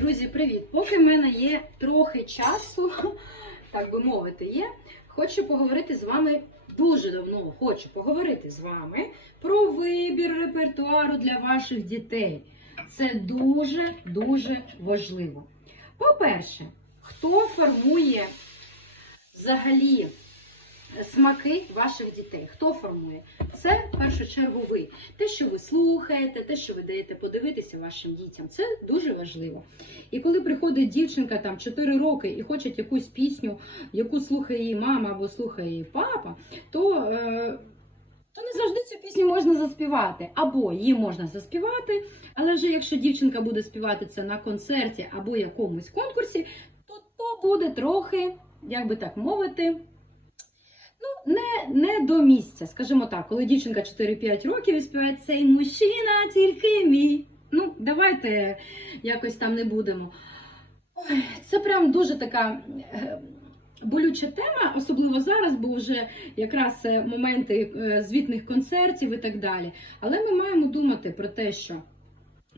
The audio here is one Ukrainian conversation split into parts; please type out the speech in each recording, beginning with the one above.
Друзі, привіт! Поки в мене є трохи часу, так би мовити, є. Хочу поговорити з вами дуже давно. Хочу поговорити з вами про вибір репертуару для ваших дітей. Це дуже дуже важливо. По-перше, хто формує взагалі смаки ваших дітей? Хто формує? Це в першу чергу ви. Те, що ви слухаєте, те, що ви даєте подивитися вашим дітям, це дуже важливо. І коли приходить дівчинка там 4 роки і хоче якусь пісню, яку слухає її мама або слухає її папа, то. Е- то не завжди цю пісню можна заспівати, або її можна заспівати, але вже якщо дівчинка буде співати це на концерті або якомусь конкурсі, то то буде трохи, як би так мовити, ну, не, не до місця. Скажімо так, коли дівчинка 4-5 років і співає цей мужчина тільки мій. Ну, давайте якось там не будемо. Ой, це прям дуже така. е, Болюча тема, особливо зараз, бо вже якраз е, моменти е, звітних концертів і так далі. Але ми маємо думати про те, що,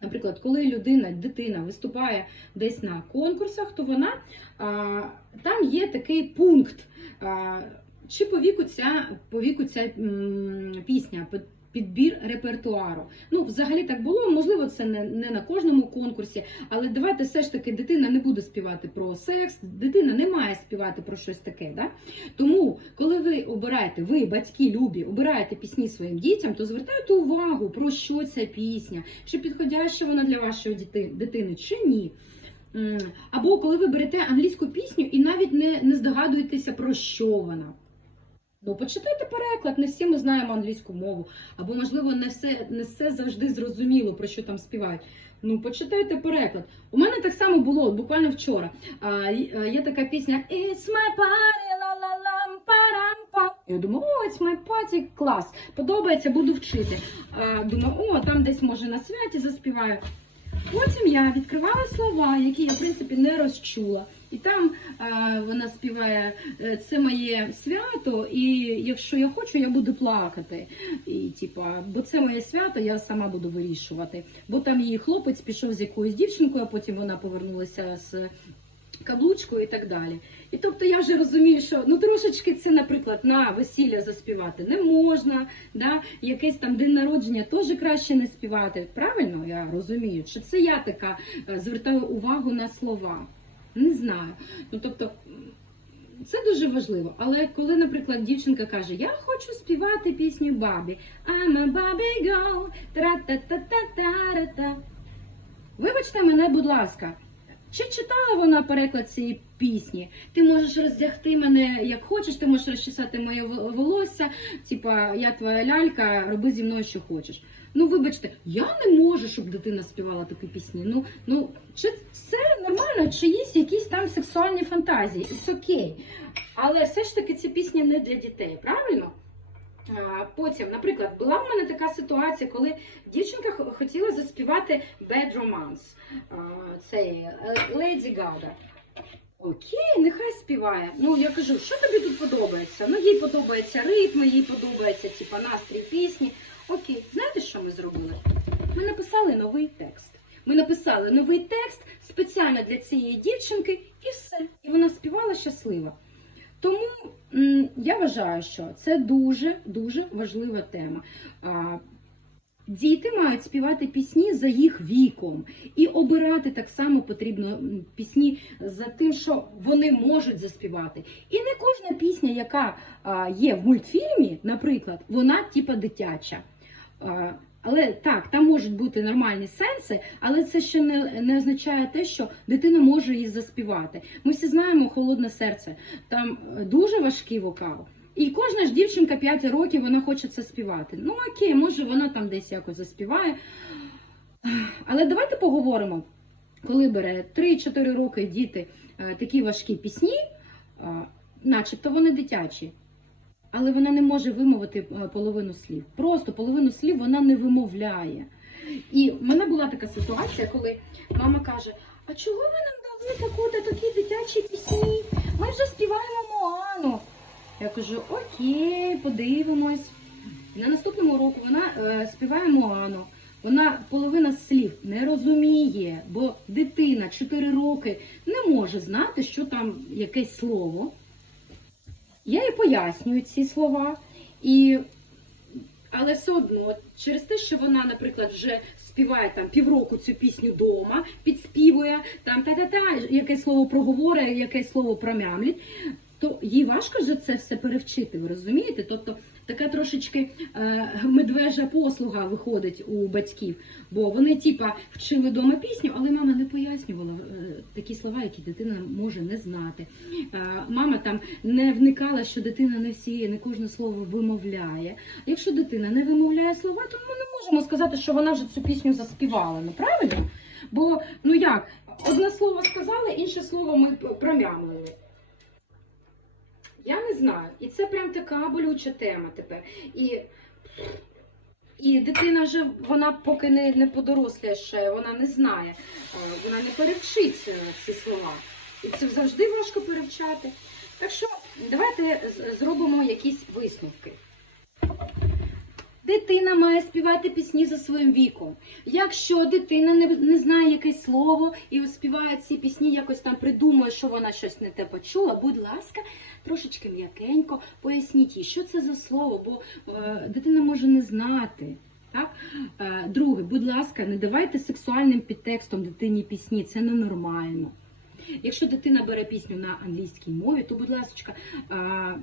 наприклад, коли людина, дитина виступає десь на конкурсах, то вона а, там є такий пункт. А, чи по віку ця, по віку ця пісня, під- підбір репертуару. Ну, взагалі так було, можливо, це не, не на кожному конкурсі, але давайте все ж таки дитина не буде співати про секс, дитина не має співати про щось таке. Да? Тому, коли ви обираєте, ви, батьки любі, обираєте пісні своїм дітям, то звертайте увагу, про що ця пісня, чи підходяща вона для вашої дитини, чи ні. Або коли ви берете англійську пісню і навіть не, не здогадуєтеся, про що вона. Ну, почитайте переклад, не всі ми знаємо англійську мову, або, можливо, не все, не все завжди зрозуміло, про що там співають. Ну, почитайте переклад. У мене так само було буквально вчора. А, а, є така пісня It's my party, la la lam парам Я думаю, о, it's my party, клас. Подобається, буду вчити. А, думаю, о, там десь може на святі заспіваю. Потім я відкривала слова, які я в принципі не розчула. І там а, вона співає е, це моє свято, і якщо я хочу, я буду плакати. І, типа, бо це моє свято, я сама буду вирішувати. Бо там її хлопець пішов з якоюсь дівчинкою, а потім вона повернулася з каблучкою і так далі. І тобто я вже розумію, що ну трошечки це, наприклад, на весілля заспівати не можна, да? якийсь там день народження теж краще не співати. Правильно я розумію, чи це я така е, звертаю увагу на слова? Не знаю. Ну тобто. Це дуже важливо, але коли, наприклад, дівчинка каже, я хочу співати пісню Бабі, I'm a Barbie girl, тра-та-та-та-та-та. Вибачте мене, будь ласка, чи читала вона переклад цієї пісні? Ти можеш роздягти мене як хочеш, ти можеш розчесати моє волосся, типа я твоя лялька, роби зі мною що хочеш. Ну, вибачте, я не можу, щоб дитина співала такі пісні. Ну, ну чи це нормально, чи є якісь там сексуальні фантазії? It's окей. Але все ж таки ця пісня не для дітей, правильно? Потім, наприклад, була в мене така ситуація, коли дівчинка хотіла заспівати Bad Romance. А, Це е, Леді Гага. Окей, нехай співає. Ну я кажу, що тобі тут подобається? Ну їй подобається ритм, їй подобається типа настрій пісні. Окей, знаєте, що ми зробили? Ми написали новий текст. Ми написали новий текст спеціально для цієї дівчинки, і все. І вона співала щаслива. Тому я вважаю, що це дуже дуже важлива тема. Діти мають співати пісні за їх віком, і обирати так само потрібно пісні за тим, що вони можуть заспівати. І не кожна пісня, яка є в мультфільмі, наприклад, вона типа дитяча. Але так, там можуть бути нормальні сенси, але це ще не, не означає те, що дитина може її заспівати. Ми всі знаємо холодне серце. Там е, дуже важкий вокал. І кожна ж дівчинка 5 років вона хоче це співати. Ну окей, може вона там десь якось заспіває. Але давайте поговоримо, коли бере 3-4 роки діти е, такі важкі пісні, е, начебто вони дитячі. Але вона не може вимовити е, половину слів. Просто половину слів вона не вимовляє. І в мене була така ситуація, коли мама каже: А чого ви нам дали таку такі дитячі пісні? Ми вже співаємо Моану. Я кажу, окей, подивимось. На наступному року вона е, співає Моану. Вона половина слів не розуміє, бо дитина 4 роки не може знати, що там якесь слово. Я їй пояснюю ці слова, і... але все одно, через те, що вона, наприклад, вже співає там півроку цю пісню вдома, підспівує, там та-та-та, якесь слово проговорить, якесь слово промямлить, то їй важко вже це все перевчити, ви розумієте? Тобто така трошечки е, медвежа послуга виходить у батьків, бо вони типа вчили вдома пісню, але мама не пояснювала е, такі слова, які дитина може не знати. Е, мама там не вникала, що дитина не всі, не кожне слово вимовляє. Якщо дитина не вимовляє слова, то ми не можемо сказати, що вона вже цю пісню заспівала. Ну правильно? Бо ну як, одне слово сказали, інше слово ми промямлили. Я не знаю. І це прям така болюча тема тепер. І, і дитина вже, вона поки не, не ще вона не знає, е, вона не перевчить е, ці слова. І це завжди важко перевчати. Так що давайте зробимо якісь висновки. Дитина має співати пісні за своїм віком. Якщо дитина не, не знає якесь слово і співає ці пісні, якось там придумує, що вона щось не те почула, будь ласка, трошечки м'якенько поясніть їй, що це за слово, бо е, дитина може не знати. Так? Е, друге, будь ласка, не давайте сексуальним підтекстом дитині пісні, це ненормально. Якщо дитина бере пісню на англійській мові, то, будь ласка, е,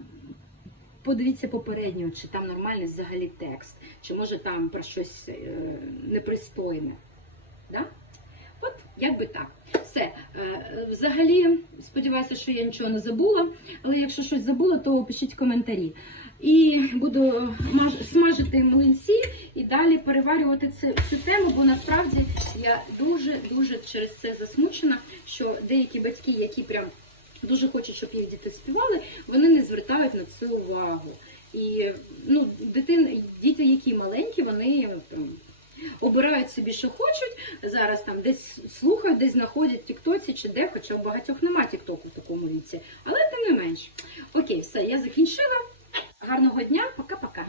подивіться попередньо, чи там нормальний взагалі текст, чи може там про щось е, непристойне. Да? От як би так. Все. Е, Взагалі, сподіваюся, що я нічого не забула, але якщо щось забула, то пишіть коментарі. І буду смажити млинці і далі переварювати цю, цю тему, бо насправді я дуже-дуже через це засмучена, що деякі батьки, які прям дуже хочуть, щоб їх діти співали, вони не звертають на це увагу. І ну, дитин, діти, які маленькі, вони там, обирають собі, що хочуть. Зараз там десь слухають, десь знаходять Тіктоці чи де, хоча у багатьох немає Тіктоку в такому віці. Але тим не менш. Окей, все, я закінчила. Гарного дня, пока-пока.